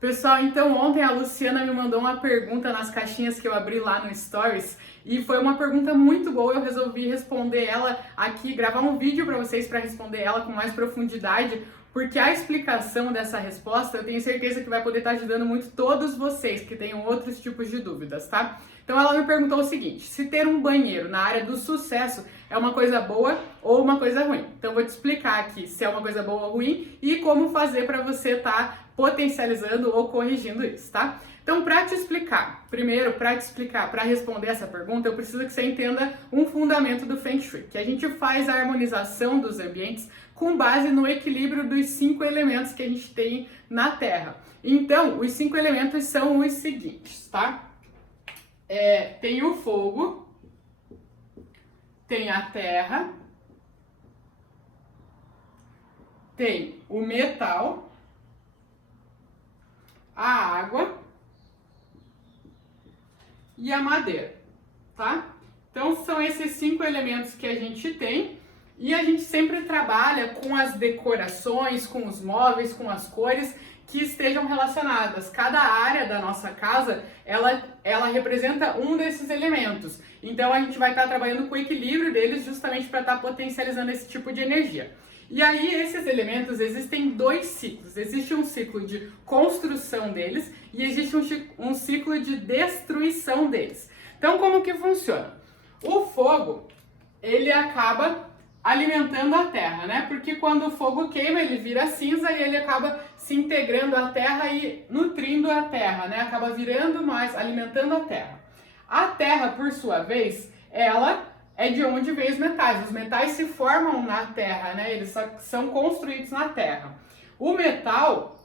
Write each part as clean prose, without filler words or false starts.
Pessoal, então ontem a Luciana me mandou uma pergunta nas caixinhas que eu abri lá no Stories e foi uma pergunta muito boa, eu resolvi responder ela aqui, gravar um vídeo para vocês para responder ela com mais profundidade, porque a explicação dessa resposta eu tenho certeza que vai poder estar ajudando muito todos vocês que tenham outros tipos de dúvidas, tá? Então ela me perguntou o seguinte: se ter um banheiro na área do sucesso é uma coisa boa ou uma coisa ruim? Então eu vou te explicar aqui se é uma coisa boa ou ruim e como fazer para você estar potencializando ou corrigindo isso, tá? Então, para te explicar, para responder essa pergunta, eu preciso que você entenda um fundamento do Feng Shui, que a gente faz a harmonização dos ambientes com base no equilíbrio dos 5 elementos que a gente tem na Terra. Então, os 5 elementos são os seguintes, tá? Tem o fogo, tem a terra, tem o metal, a água e a madeira, tá? Então são esses 5 elementos que a gente tem e a gente sempre trabalha com as decorações, com os móveis, com as cores que estejam relacionadas. Cada área da nossa casa, ela representa um desses elementos. Então a gente vai estar trabalhando com o equilíbrio deles justamente para estar potencializando esse tipo de energia. E aí, esses elementos, existem 2 ciclos. Existe um ciclo de construção deles e existe um ciclo de destruição deles. Então, como que funciona? O fogo, ele acaba alimentando a terra, né? Porque quando o fogo queima, ele vira cinza e ele acaba se integrando à terra e nutrindo a terra, né? Acaba virando mais, alimentando a terra. A terra, por sua vez, ela é de onde vem os metais. Os metais se formam na Terra, né? Eles são construídos na Terra. O metal,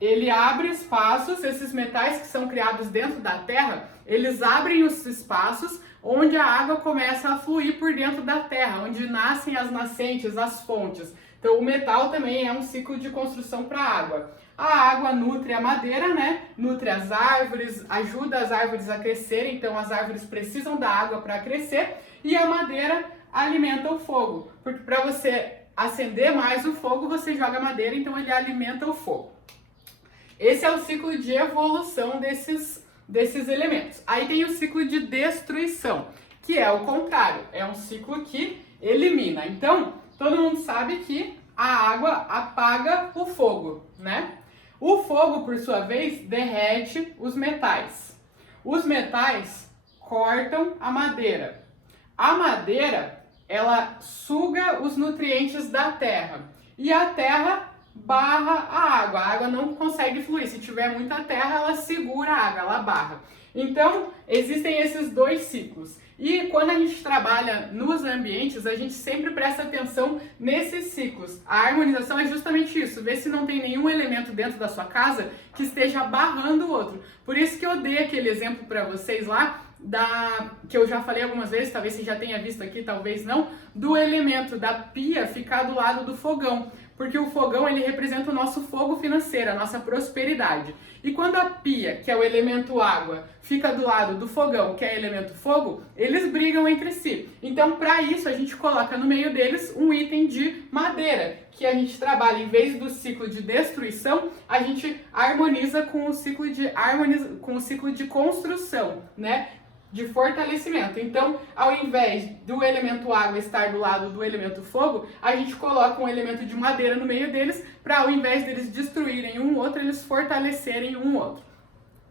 ele abre espaços, esses metais que são criados dentro da Terra, eles abrem os espaços onde a água começa a fluir por dentro da Terra, onde nascem as nascentes, as fontes. Então o metal também é um ciclo de construção para a água. A água nutre a madeira, né? Nutre as árvores, ajuda as árvores a crescerem, então as árvores precisam da água para crescer. E a madeira alimenta o fogo, porque para você acender mais o fogo, você joga madeira, então ele alimenta o fogo. Esse é o ciclo de evolução desses elementos. Aí tem o ciclo de destruição, que é o contrário, é um ciclo que elimina. Então, todo mundo sabe que a água apaga o fogo, né? O fogo, por sua vez, derrete os metais. Os metais cortam a madeira. A madeira, ela suga os nutrientes da terra. E a terra barra a água. A água não consegue fluir. Se tiver muita terra, ela segura a água, ela barra. Então, existem esses 2 ciclos. E quando a gente trabalha nos ambientes, a gente sempre presta atenção nesses ciclos. A harmonização é justamente isso, ver se não tem nenhum elemento dentro da sua casa que esteja barrando o outro. Por isso que eu dei aquele exemplo para vocês lá, que eu já falei algumas vezes, talvez você já tenha visto aqui, talvez não, do elemento da pia ficar do lado do fogão. Porque o fogão, ele representa o nosso fogo financeiro, a nossa prosperidade. E quando a pia, que é o elemento água, fica do lado do fogão, que é o elemento fogo, eles brigam entre si. Então, para isso, a gente coloca no meio deles um item de madeira, que a gente trabalha, em vez do ciclo de destruição, a gente harmoniza com o ciclo de construção, né? De fortalecimento. Então, ao invés do elemento água estar do lado do elemento fogo, a gente coloca um elemento de madeira no meio deles, para ao invés deles destruírem um outro, eles fortalecerem um outro.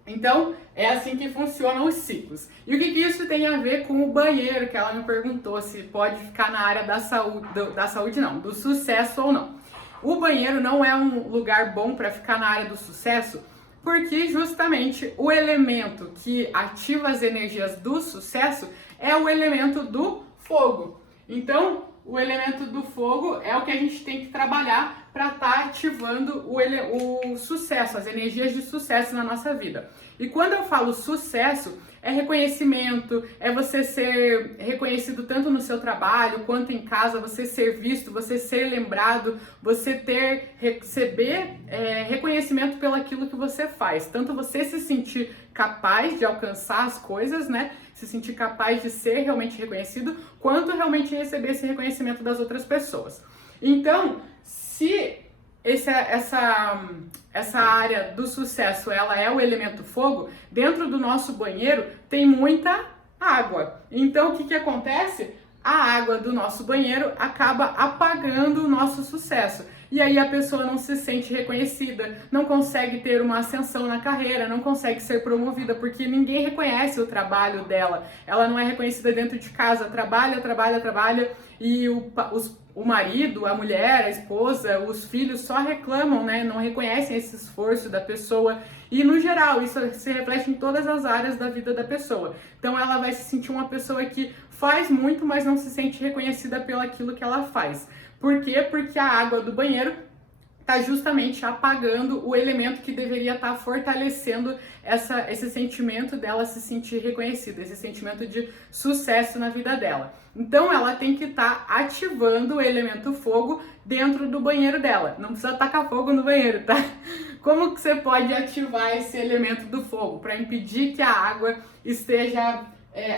Então, é assim que funcionam os ciclos. E o que isso tem a ver com o banheiro, que ela me perguntou se pode ficar na área da saúde não, do sucesso ou não. O banheiro não é um lugar bom para ficar na área do sucesso, porque justamente o elemento que ativa as energias do sucesso é o elemento do fogo. Então, o elemento do fogo é o que a gente tem que trabalhar para estar ativando o sucesso, as energias de sucesso na nossa vida. E quando eu falo sucesso, é reconhecimento, é você ser reconhecido tanto no seu trabalho quanto em casa, você ser visto, você ser lembrado, você receber reconhecimento pelo aquilo que você faz. Tanto você se sentir capaz de alcançar as coisas, né? Se sentir capaz de ser realmente reconhecido, quanto realmente receber esse reconhecimento das outras pessoas. Então, se essa área do sucesso, ela é o elemento fogo, dentro do nosso banheiro tem muita água. Então, o que acontece? A água do nosso banheiro acaba apagando o nosso sucesso. E aí a pessoa não se sente reconhecida, não consegue ter uma ascensão na carreira, não consegue ser promovida, porque ninguém reconhece o trabalho dela. Ela não é reconhecida dentro de casa, trabalha, e o marido, a mulher, a esposa, os filhos só reclamam, né? Não reconhecem esse esforço da pessoa. E no geral, isso se reflete em todas as áreas da vida da pessoa. Então ela vai se sentir uma pessoa que faz muito, mas não se sente reconhecida pelo aquilo que ela faz. Por quê? Porque a água do banheiro está justamente apagando o elemento que deveria estar fortalecendo esse sentimento dela se sentir reconhecida, esse sentimento de sucesso na vida dela. Então ela tem que estar ativando o elemento fogo dentro do banheiro dela. Não precisa tacar fogo no banheiro, tá? Como que você pode ativar esse elemento do fogo para impedir que a água esteja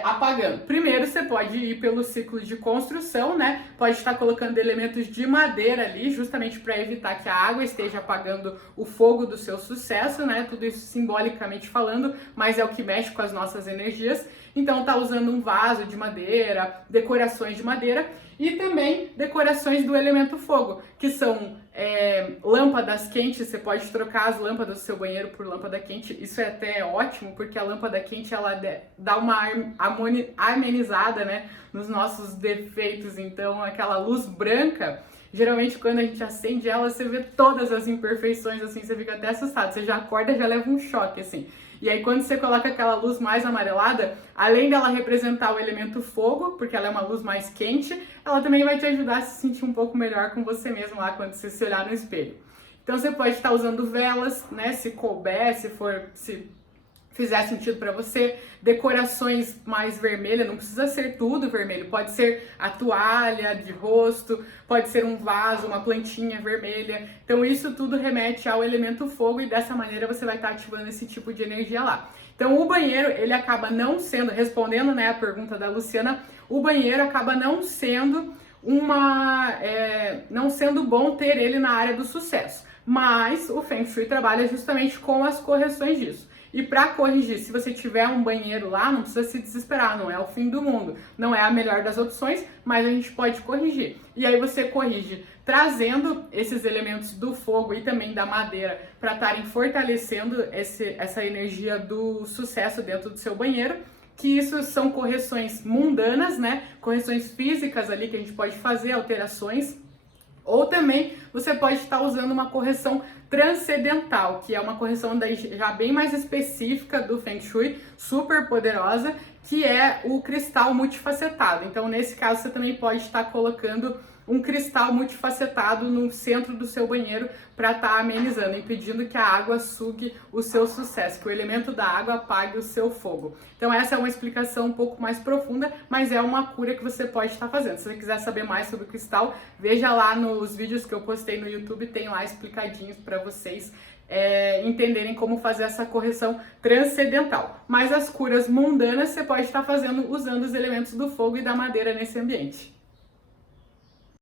apagando? Primeiro, você pode ir pelo ciclo de construção, né? Pode estar colocando elementos de madeira ali, justamente para evitar que a água esteja apagando o fogo do seu sucesso, né? Tudo isso simbolicamente falando, mas é o que mexe com as nossas energias. Então, tá usando um vaso de madeira, decorações de madeira e também decorações do elemento fogo, que são lâmpadas quentes. Você pode trocar as lâmpadas do seu banheiro por lâmpada quente. Isso é até ótimo, porque a lâmpada quente ela dá uma amenizada, né, nos nossos defeitos. Então, aquela luz branca, geralmente quando a gente acende ela, você vê todas as imperfeições, assim, você fica até assustado. Você já acorda, já leva um choque, assim. E aí, quando você coloca aquela luz mais amarelada, além dela representar o elemento fogo, porque ela é uma luz mais quente, ela também vai te ajudar a se sentir um pouco melhor com você mesmo lá quando você se olhar no espelho. Então, você pode estar usando velas, né, se couber, se fizer sentido para você, decorações mais vermelhas, não precisa ser tudo vermelho, pode ser a toalha de rosto, pode ser um vaso, uma plantinha vermelha. Então isso tudo remete ao elemento fogo e dessa maneira você vai estar ativando esse tipo de energia lá. Então o banheiro, ele acaba não sendo, respondendo, né, a pergunta da Luciana, o banheiro acaba não sendo não sendo bom ter ele na área do sucesso, mas o Feng Shui trabalha justamente com as correções disso. E para corrigir, se você tiver um banheiro lá, não precisa se desesperar, não é o fim do mundo, não é a melhor das opções, mas a gente pode corrigir. E aí você corrige trazendo esses elementos do fogo e também da madeira para estarem fortalecendo essa energia do sucesso dentro do seu banheiro, que isso são correções mundanas, né? Correções físicas ali que a gente pode fazer, alterações. Ou também você pode estar usando uma correção transcendental, que é uma correção daí já bem mais específica do Feng Shui, super poderosa, que é o cristal multifacetado. Então, nesse caso, você também pode estar colocando um cristal multifacetado no centro do seu banheiro para estar amenizando, impedindo que a água sugue o seu sucesso, que o elemento da água apague o seu fogo. Então essa é uma explicação um pouco mais profunda, mas é uma cura que você pode estar fazendo. Se você quiser saber mais sobre o cristal, veja lá nos vídeos que eu postei no YouTube, tem lá explicadinhos para vocês entenderem como fazer essa correção transcendental. Mas as curas mundanas você pode estar fazendo usando os elementos do fogo e da madeira nesse ambiente.